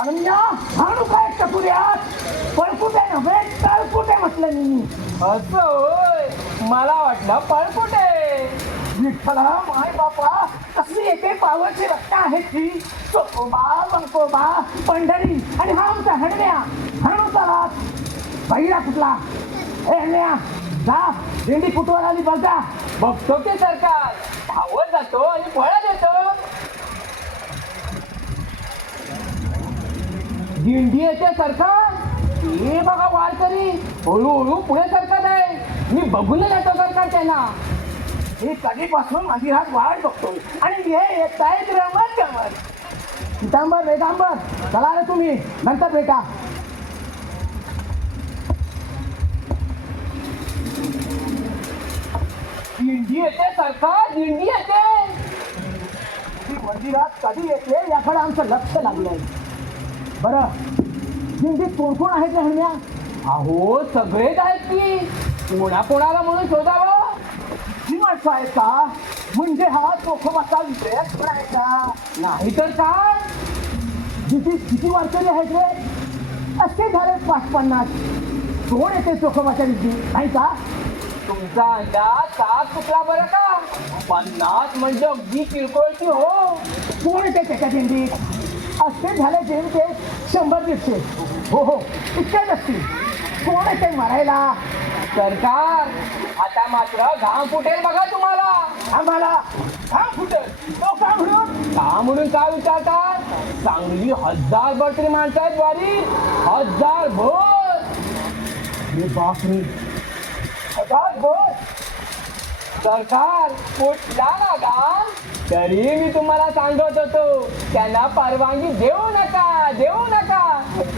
आणूया आणू काय टपुऱ्यात पळकुटे नव्हे तळकुटे म्हटलं मी. असं होय, मला वाटलं पळकुटे. विठ्ठला माय बापा कसली येते पावाची रस्ता आहे ती. चोकोबा मंकोबा पंढरी आणि हा आमचा हरण्या हरणू चला पहिला कुठला ए हरण्या जा दिंडी कुठवर आली बघा. बघतो की सरकार, धावत जातो आणि पळत येतो. दिंडी येते सरकार. हे बघा वारकरी हळूहळू पुढे सरकत आहे. मी बघून येतो सरकार त्यांना. मी कधीपासून माझी हात वाट बघतोय आणि हे येत आहेत रमत गमत. पितांबर वेदांबर चला रे तुम्ही नंतर भेटा. दिंडी येते सरकार, दिंडी येते. ती मंदिरात कधी येते याकडे आमचं लक्ष लागलंय. बरं दिंडीत कोण कोण आहेत रे हरण्या? अहो सगळेच आहेत की, कोणाकोणाला म्हणून शोधावं. ही माणसं आहेत का? म्हणजे हा चोखोबाचा विषयच म्हणायचा. नाही तर काय. दिंडीत किती वारकरी आहेत रे? असे झाले 50-50. कोण येते चोखोबाच्या दिंडीत नाही का? तुमचा अंदाज साफ चुकला बरं का. 50 म्हणजे अगदी किरकोळची हो. कोण येते त्याच्या दिंडीत? असे झाले ते 100-150. हो हो इतकेच असतील. कोण येते मरायला? सरकार आता मात्र घाम फुटेल बघा तुम्हाला. आम्हाला हा फुटेल तो का म्हणून? का म्हणून काय विचारतात? चांगली 1000 बळतरी माणसं आहेत वारी. 1000 भर. हे बापरे 1000 बोल. सरकार कुठला लागा तरी मी तुम्हाला सांगत होतो त्यांना परवानगी देऊ नका, देऊ नका.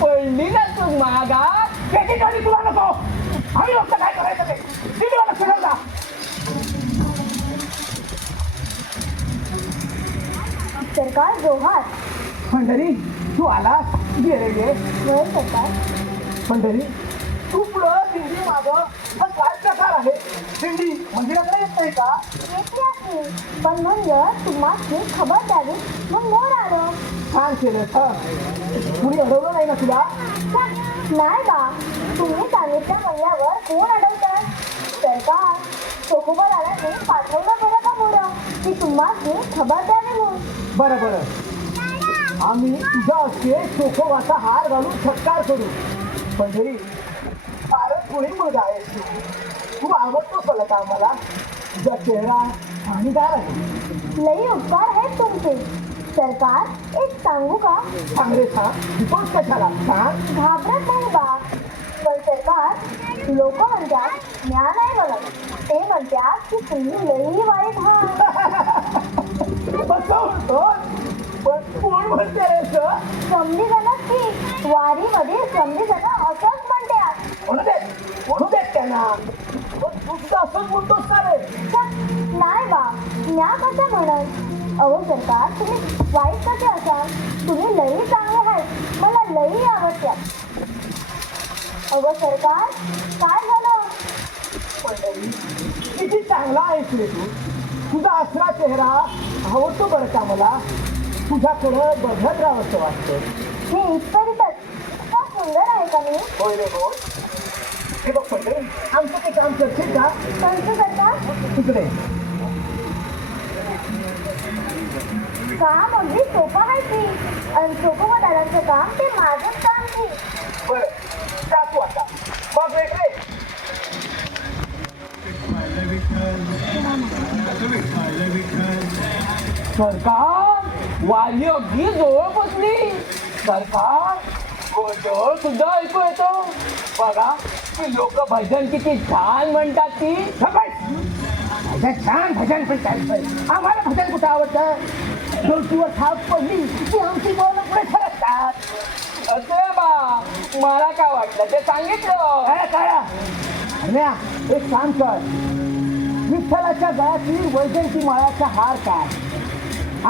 पडली ना तू मागात. त्याची गाडी तुला नको. आम्ही लोक काय करायचं ते तिला लक्ष ठेवता. सरकार जोहार. पंढरी तू आलास. ये रे ये. होय सरकार. पंढरी तू पुढं दिंडी मागं हा काय प्रकार आहे? दिंडी मंदिराकडे येत नाही का? येते आहे. पण म्हणजे तुम्हाला खबर द्यावी मग मोर आलो. छान केलं सर. कुणी अडवलं नाही ना तुला? नाही बा, तुम्ही सांगितल्या म्हणल्यावर कोण अडवतात? सरकार चोखोबर आल्याने पाठवलं बरं का मोरं की तुम्हाला खबर द्यावी म्हणून. बरं बरं आम्ही तुझ्या हस्ते चोखोबाचा हार घालून सत्कार करू. पंढरी फारच थोडी मजा आहे. तू आवडतोस मला का आम्हाला? तुझा चेहरा पाणीदार आहे. लई उपकार आहेत तुमचे. सरकार एक सांगू का? चांगले सांग. दिपोस कशाला सांग. घाबरत नाही बा. पण सरकार लोक म्हणतात ज्ञान आहे बघा. ते म्हणतात की तुम्ही लई वाईट आहात. बसवतो पण कोण म्हणते रे सर? समजी जाणार की वारीमध्ये समजी जाणं असंच म्हणतात. म्हणू देत त्यांना. पण तू सुद्धा असंच म्हणतोस का रे? नाही बा, म्या कसं म्हणत. अहो सरकार तुम्ही वाईट कसे असाल? तुम्ही लई चांगले आहेत. मला लई आवडत्या. अहो सरकार काय झालं? मंडळी किती चांगला आहेस रे तू. तुझा असला चेहरा आवडतो बरं का मला. तुझ्याकडं बघत राहावंसं वाटतं. हे इतकरीतच इतका सुंदर आहे का मी? होय रे होय. हे बघ पंढरी आमचं ते काम करशील का? कोणतं सरकार? तिकडे काम अगदी सोपं आहे की. आणि चोखोबादारांचं काम ते माझंच काम की. बरं जा तू आता. बघ रे रे. सरकार वाली अगदी जवळ बसली. सरकार गोंधळ सुद्धा ऐकू येतो बघा. की लोक भजन किती छान म्हणतात ती. छान भजन पण चालतंय. आम्हाला भजन कुठं आवडतं? डोकीवर थाप पडली की आमची बोल पुढे सरकतात. असे बा मला काय वाटलं ते सांगितलं. काय काय हरण्या एक काम कर. विठ्ठलाच्या गळ्यातील वैजयंती माळाचा हार काय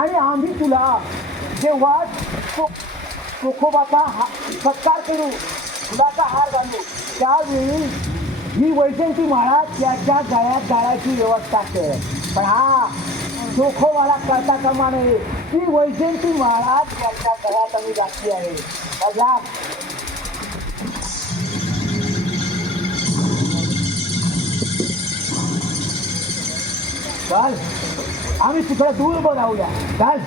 आणि आम्ही तुला जेव्हा चोखोबाचा सत्कार करू फुलाचा हार घालू त्यावेळी ही वैजयंती माळा त्याच्या गळ्यात घालायची व्यवस्था कर. पण हा चोखोवाला कळता कामा नये ती वैजयंती महाराज यांच्या घरात आम्ही घातली आहे जा. चाल आम्ही तिकडे दूर उभं राहूया चाल.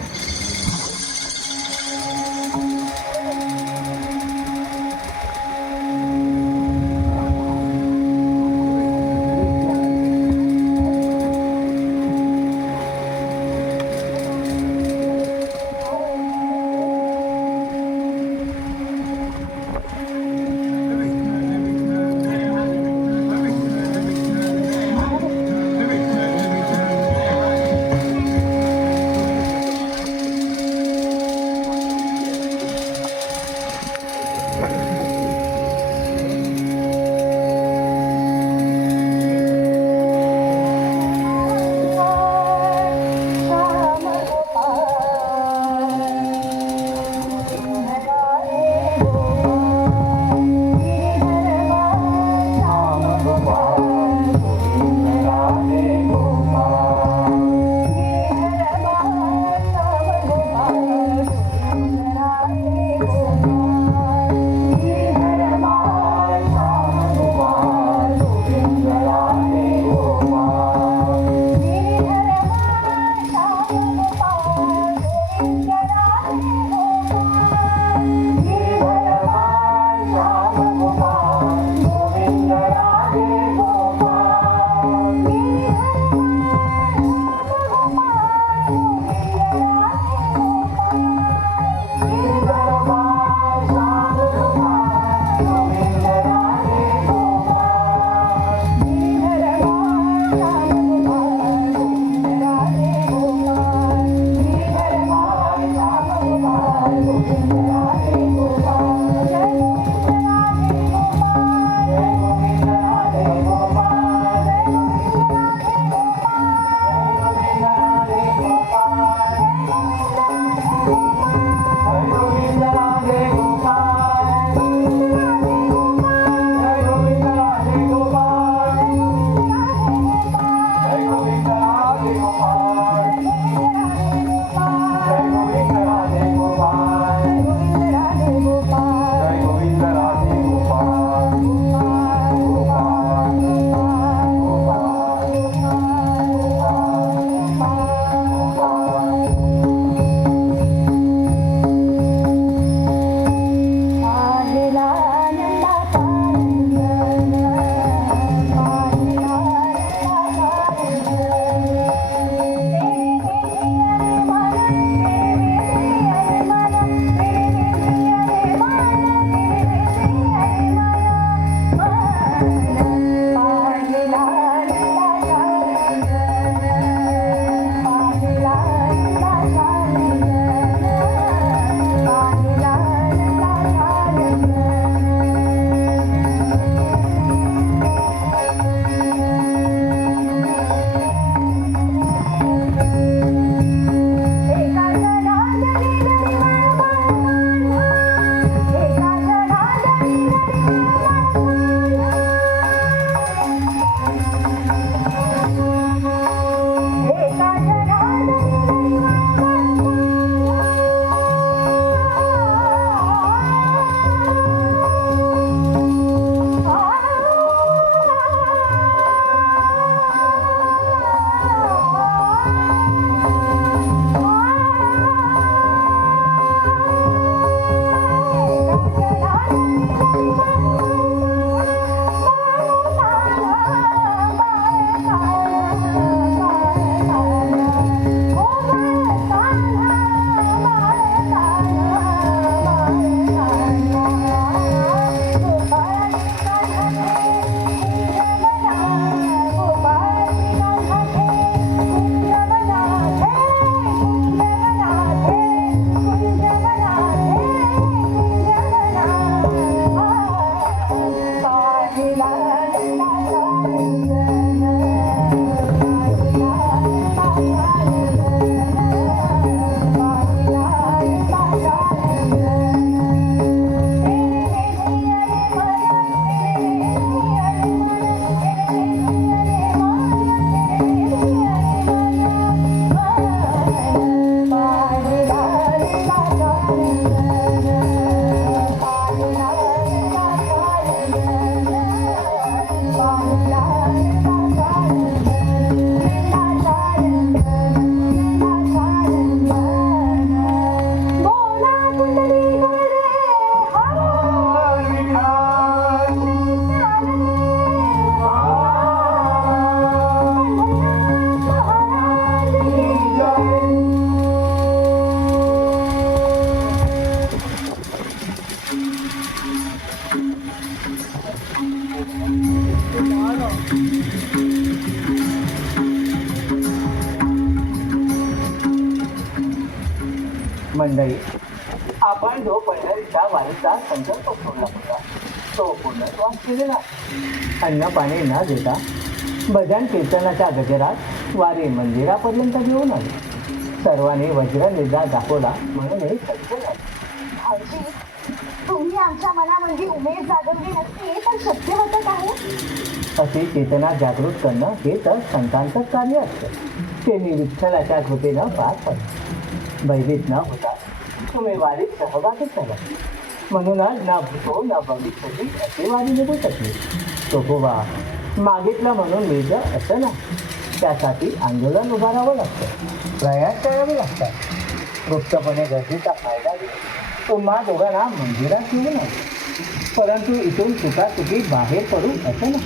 पण जो पंढरीच्या वारीचा संकल्प सोडला होता तो पूर्णत्वास केलेला. अन्न पाणी न देता भजन कीर्तनाच्या गजरात वारी मंदिरापर्यंत घेऊन आले. सर्वांनी वज्र निर्धार दाखवला म्हणून हे सत्य झाले. भाऊजी, तुम्ही आमच्या मनामध्ये उमेद जागवली नसती तर शक्य होतं का हे? अशी चेतना जागृत करणं हे तर संतांचं कार्य असतं. ते मी विठ्ठलाच्या कृपेनं पार पडले. भयभीत न होता तुम्ही वारीत सहभागीच झाला. म्हणूनच ना भूतो ना भविष्यती अशी वारी निघू शकली. तोकोबा मागितलं म्हणून मिळतं असं ना. त्यासाठी आंदोलन उभारावं लागतं, प्रयास करावे लागतात. गुप्तपणे गरजेचा फायदा घेऊन तुम्हा दोघांना मंदिरात घेऊन आले. परंतु इथून चुकाचुकी बाहेर पडू असं ना.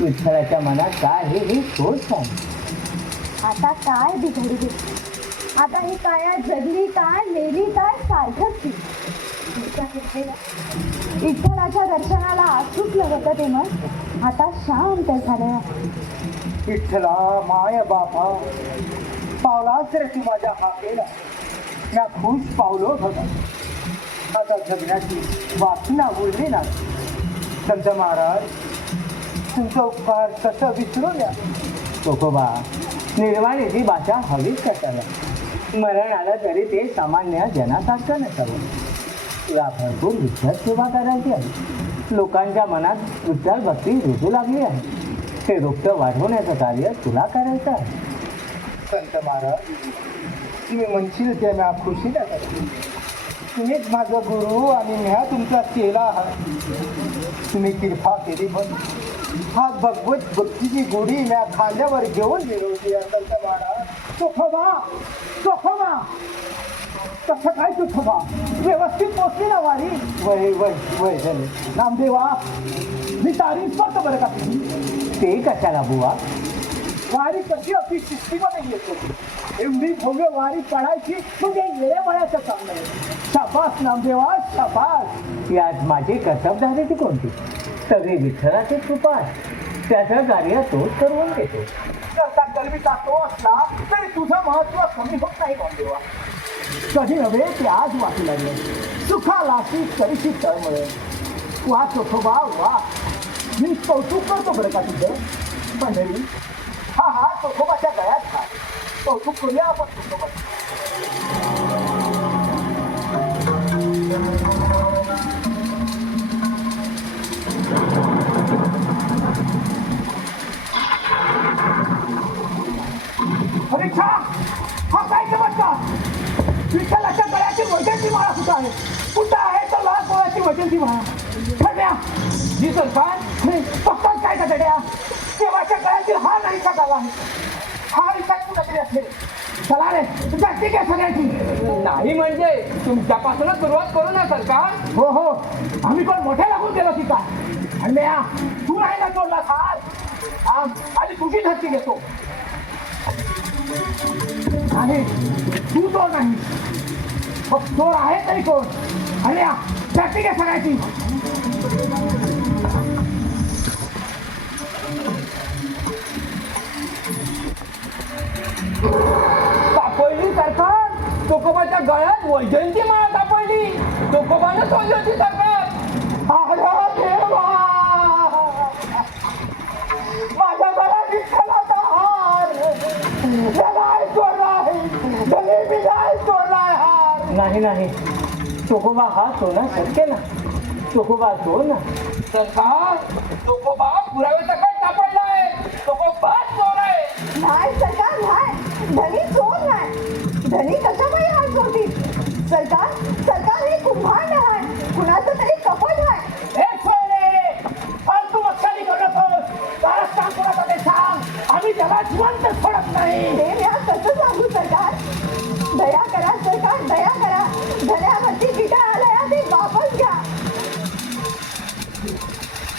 विठ्ठलाच्या मनात काय हे शोध सांग. आता काय बिघडली? आता ही काया जगली काय मेली काय सारखंच ती. विठ्ठलाच्या दर्शनाला आसुटलं होतं ते मन आता शांत झालं. विठ्ठला माय बापा, पावलाच रे तू माझ्या हाकेला. म्या खुश पावलो होता. आता जगण्याची वासना उरली ना. संत महाराज, तुमचा उपकार कसं विसरू द्या. तोकोबा निर्वाणीची भाषा हवीच कशाला. मरण आलं तरी ते सामान्य जनासारखं नसावं. तुला भरपूर विठ्ठल सेवा करायची आहे. लोकांच्या मनात विठ्ठल भक्ती रुजू लागली आहे. ते वृक्ष वाढवण्याचं कार्य तुला करायचं आहे. संत महाराज, तुम्ही म्हणशील ते म्या खुशीला करतो. तुम्हीच माझा गुरु आणि म्या तुमचा चेला आहात. तुम्ही कृपा केली पण हा भगवत भक्तीची गोडी म्या खांद्यावर घेऊन गेलो होती. संत महाराज, चोखोबा चोखोबा, कसं काय चोखोबा? व्यवस्थित पोचली ना वारी? वय वय वय झाले. नामदेवा, मी तारीफ करतो बरं का तुम्ही. ते कशाला बुवा? वारी कशी अति शिस्तीमध्ये येत होती. एवढी भव्य वारी पडायची म्हणजे वेळेवळ्याचं काम नाही. शाबास नामदेवा, शाबास. यात माझी कर्तबधारी कोणती? सगळी विठ्ठलाची कृपा आहे. त्याचं कार्य तोच करून घेतो. करता गलबीचा तो असला तरी तुझं महत्व कमी होत नाही नामदेवा. कधी नव्हे ते आज वाटू लागले. सुखालाशी करीशी तळमळे. वा चोखोबा वा, मी कौतुक करतो बरं का तुझं. पंढरी, हा हा चोखोबाच्या गळ्यात हा. कौतुक करूया आपण चोखोबा. परीक्षा हा काय चमत्कार. विठ्ठलाच्या गळ्याची वजनची माळा कुठं आहे? कुठं आहे तर लाल पोळ्याची वजनची माळा? ठरल्या जी सरकार फक्त काय कटड्या देवाच्या गळ्यातील हा नाही का गावा आहे. हा विचार कुठेतरी असेल. चला रे, जास्ती घ्या सगळ्याची. नाही म्हणजे तुमच्यापासूनच सुरुवात करू ना सरकार. हो हो, आम्ही पण मोठ्या लागून गेलो की काय. आणि तू नाही ना जोडला हार. आणि तुझी धरती घेतो. आणि तू तो नाही, मग तो आहे तरी कोण? आणि जास्ती घ्या सगळ्याची. सापडली सरकार. तोकोबाच्या गळ्यात वैजयंती माळा सापडली. तोकोबानं सोडली होती सरकार. अरे देवा, माझ्या गळ्यात विठ्ठलाचा हार. जगाय चोरलाय, गरीबी जाय चोरलाय हार. नाही नाही, तोकोबा हा सोना शक्य ना. तोकोबा तो ना सरकार. तोकोबा पुराव्याचा काय सापडलाय. तोकोबा चोर आहे. नाही सरकार नाही, धनी चोर नाही. धनी कशामुळे हात चोरतील? सरकार सरकार हे कुंभार नाही, कुणाचं तरी कपट आहे. हे सोयरे, फालतू मस्करी करू नकोस. कारस्थान कोणाचं ते सांग. आम्ही त्याला जिवंत सोडत नाही. हे म्या कसं सांगू सरकार? दया करा सरकार, दया करा. धन्यावरती गिटा आलाय ते वापस घ्या.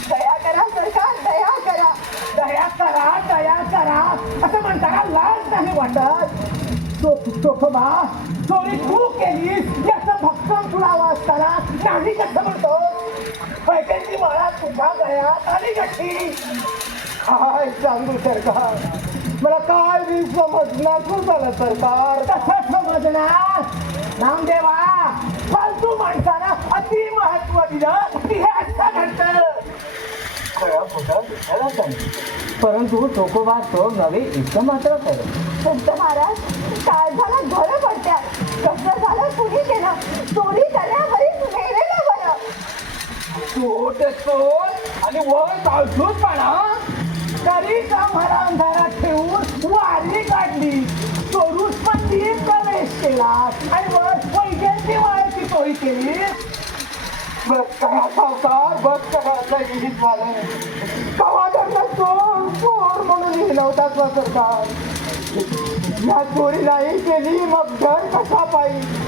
दया करा सरकार, दया करा. दया करा, दया करा असं म्हणताना लाज नाही वाटत. चोखोबा, चोरी तू केलीस याचं भक्षण तुला वाचताना नाही कसं म्हणतो? पैशांची माळा तुझ्या गळ्यात आली कशी? काय सांगू सरकार, मला काय बी समजणार झालं सरकार. कसं समजणार नामदेवा? फालतू माणसाला अति महत्व दिलं की हे असं घडतं. खरं खोटं विठ्ठला सांग. परंतु चोकोबा तो नवे इतकं मात्र खरं. संत महाराज काळजाला घरं पडत्यात. कसं झालं कुणी केलं चोरी करण्यावरीच मेलेलं बरं. चोट चोट आणि वर सावसूतपणा. तरी आम्हाला अंधारात ठेवून वारली काढली. चोरूस पण ती प्रवेश केला आणि वैजयंती वाळ्याची चोरी केली. बस करा सावकार, बस करा लगेच मला. कवा त्यांना चोर चोर म्हणून लिहिलं होता सरकार. या चोरी नाही केली मग घर कसा पाहिजे.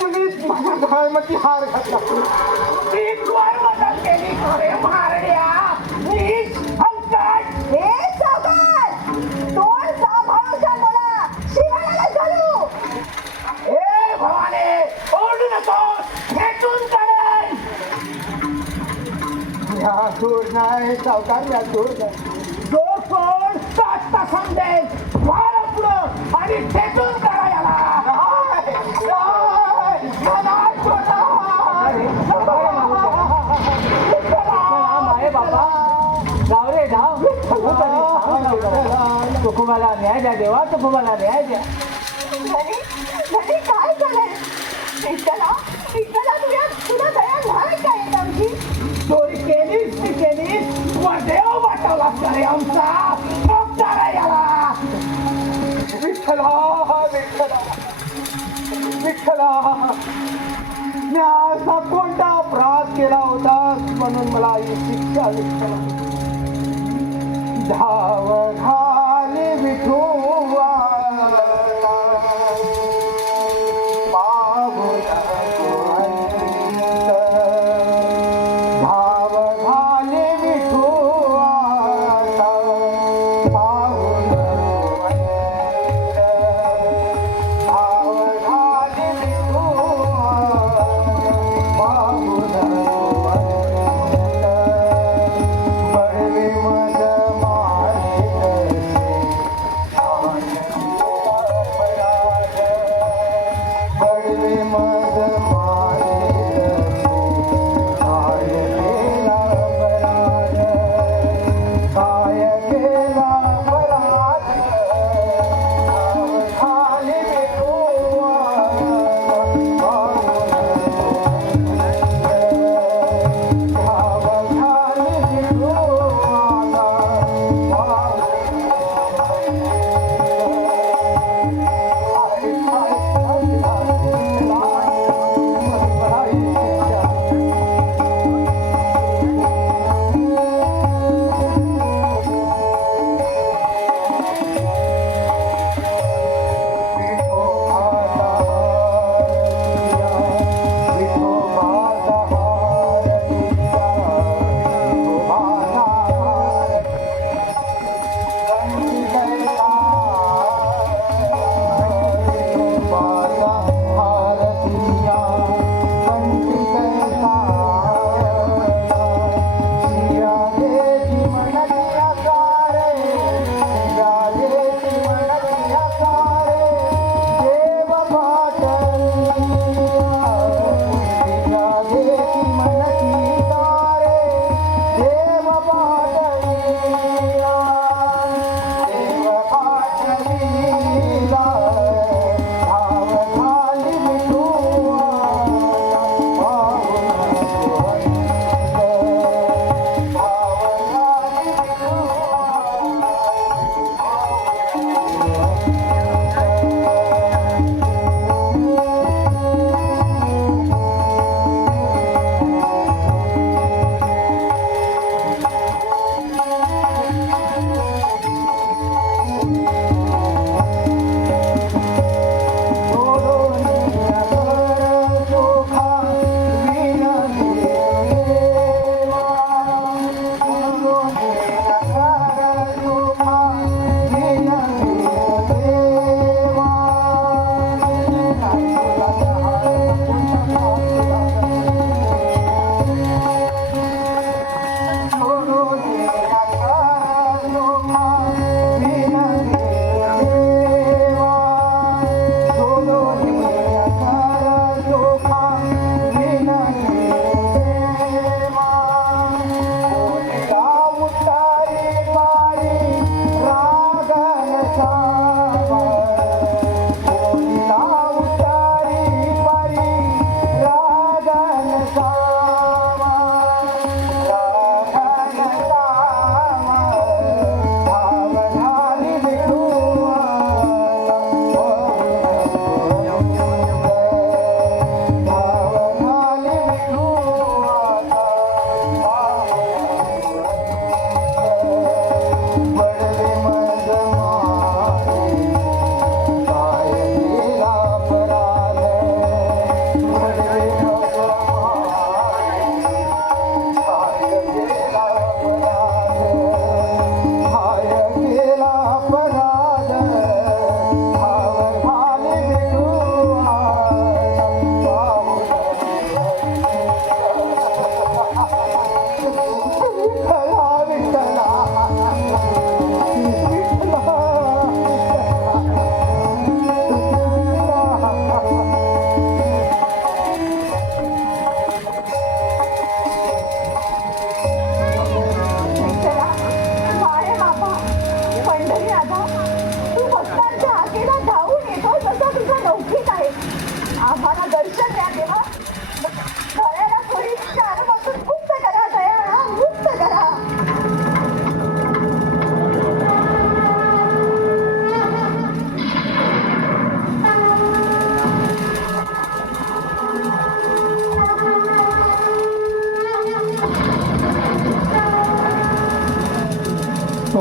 तुम्हीच माझ्या घरामध्ये हार घातला. ती द्वार मदत केली खरे मारड्या. नीच हलकट. हे सावकार तोंड सांभाळून बोला शिवाला चालू. ए भवाने ओरडू नकोस. भेटून काढेल. या चोर नाही सावकार, या चोर नाही. जो कोण तो आत्ता समजेल. वारा पुढं आणि ठेचून करा याला. चोखोबाला न्याय द्या देवा, चोखोबाला न्याय द्या. घरी काय झालंय विठ्ठला तुला दया नाही काय येत आमची. चोरी केलीच ती केलीस. व देव वाटवला करे आमचा. मग करा याला. विठ्ठला विठ्ठला विठ्ठला, मी असा कोणता अपराध केला होता म्हणून मला ही शिक्षा. विठ्ठला धाव घाली विठुआ धाव घाली विठुआ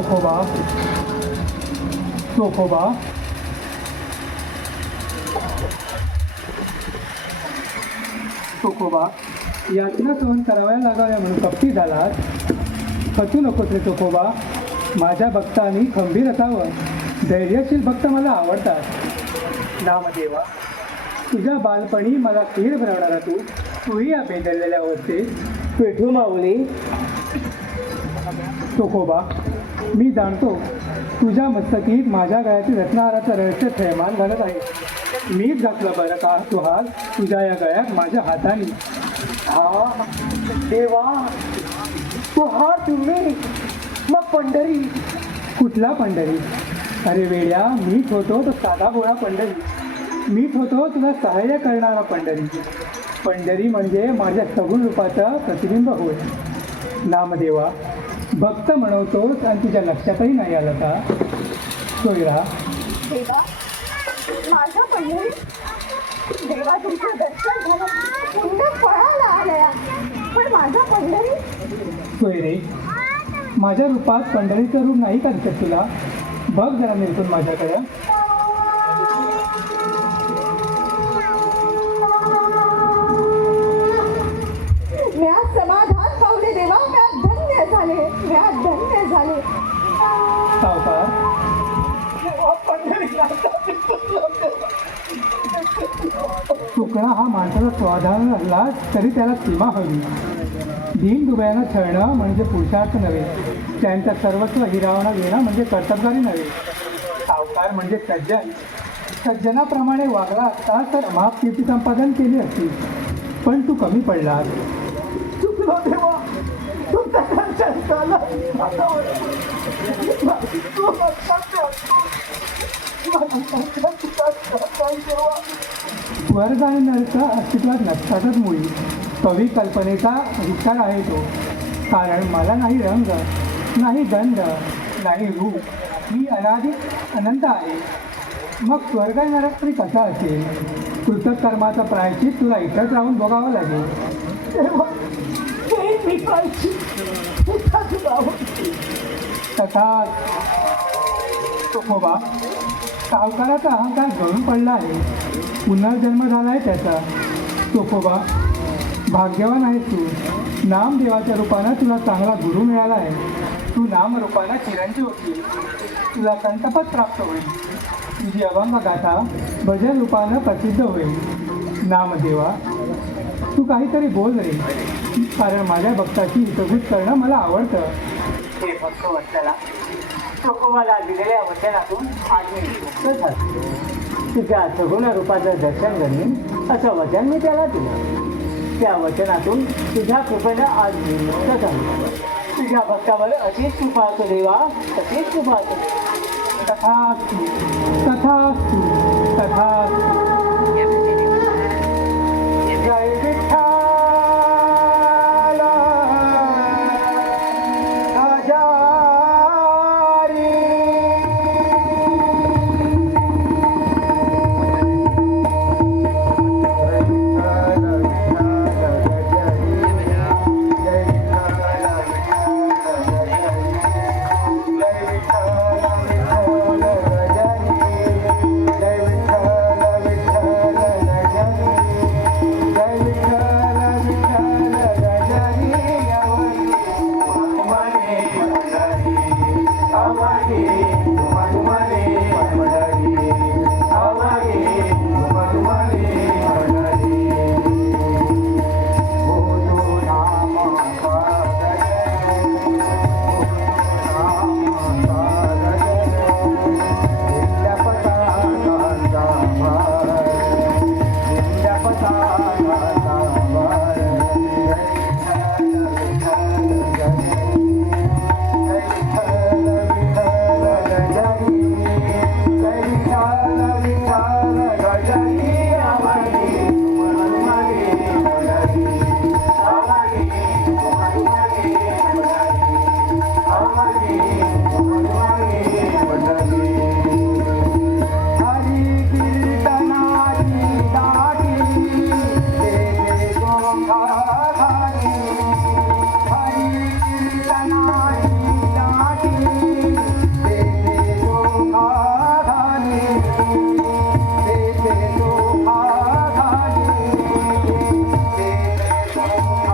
चोखोबा चोखोबा चोखोबा यातना सहन कराव्या लागाव्या म्हणून कपटी झालात. खचू नकोस रे चोखोबा. माझ्या भक्तांनी खंबीर असावं. धैर्यशील भक्त मला आवडतात. नामदेवा, तुझ्या बालपणी मला खीर बनवणारा तूही या बेदरलेल्या अवस्थेत विठू माऊली, चोखोबा, मी जाणतो तुझ्या मस्तकीत माझ्या गळ्यातील रत्नहाराचं रहस्य थैमान घालत आहे. मीच घातलं बरं का तो हात तुझ्या या गळ्यात माझ्या हाताने. हा देवा, तो हा तुम्ही, मग पंढरी. कुठला पंढरी? अरे वेड्या, मीच होतो तो साधा भोळा पंढरी. मीच होतो तुला सहाय्य करणारा पंढरी. पंढरी म्हणजे माझ्या सगुण रूपाचं प्रतिबिंब होय. नामदेवा, भक्त म्हणवतोस आणि तुझ्या लक्षातही नाही आलं का? सोयरा, देवा, माझं पंढरी, देवा तुमचं दर्शन झालं, पुण्य फळाला आलया, पण माझं पंढरी. सोयरे, माझ्या रूपात पंढरीचं रूप नाही का दिसत तुला? बघ जरा निरखून माझ्याकडं. म्या समाधान पावले देवा, म्या धन्य झाले, म्या धन्य झाले. सावकार, देवा, पंढरीला चुकणं हा माणसाचा स्वाधान असला तरी त्याला सीमा हवी. दीन दुबळ्यानं छळणं म्हणजे पुरुषार्थ नव्हे. त्यांचं सर्वस्व हिरावणं घेणं म्हणजे कर्तबगारी नव्हे. सावकार म्हणजे सज्जन. सज्जनाप्रमाणे वागला असता तर अमाप कीर्ती संपादन केली असती. पण तू कमी पडलास. चुकलो देवा, तुमचं दर्शन झालं. आता तू देवा. स्वर्ग आणि नरक अस्तित्वात नसतातच मुळी. कवी कल्पनेचा विचार आहे तो. कारण मला नाही रंग, नाही गंध, नाही रूप. मी अनादी अनंत आहे. मग स्वर्ग आणि नरक तरी कसा असेल? कृतक कर्माचा प्रायश्चित तुला इथंच राहून भोगावं लागेल. देवा, ते मी कायची इथंच राहून. तथा चोखोबा, सावकाराचा अहंकार गळून पडला आहे. पुनर्जन्म झाला आहे त्याचा. चोखोबा, भाग्यवान आहेस तू. नामदेवाच्या रूपानं तुला चांगला गुरु मिळाला आहे. तू नामरूपानं चिरंजीव होतील. तुला संतपद प्राप्त होईल. तुझी अभंग गाथा भजन रूपानं प्रसिद्ध होईल. नामदेवा, तू काहीतरी बोल रे, कारण माझ्या भक्ताची हितगुज करणं मला आवडतं. हे भक्त वत्सला, चोखोबाला दिलेल्या वचनातून आज मी मुक्त झालो. तुझ्या सगुण रूपाचं दर्शन करीन असं वचन मी त्याला दिलं. त्या वचनातून तुझ्या कृपेनं आज मी मुक्त झालो. तुझ्या भक्तावर अशीच कृपा असो देवा, तशीच कृपा असो. तथास्तु, तथास्तु, तथास्तु. जय विठ्ठल हजारी. जय विठ्ठल रे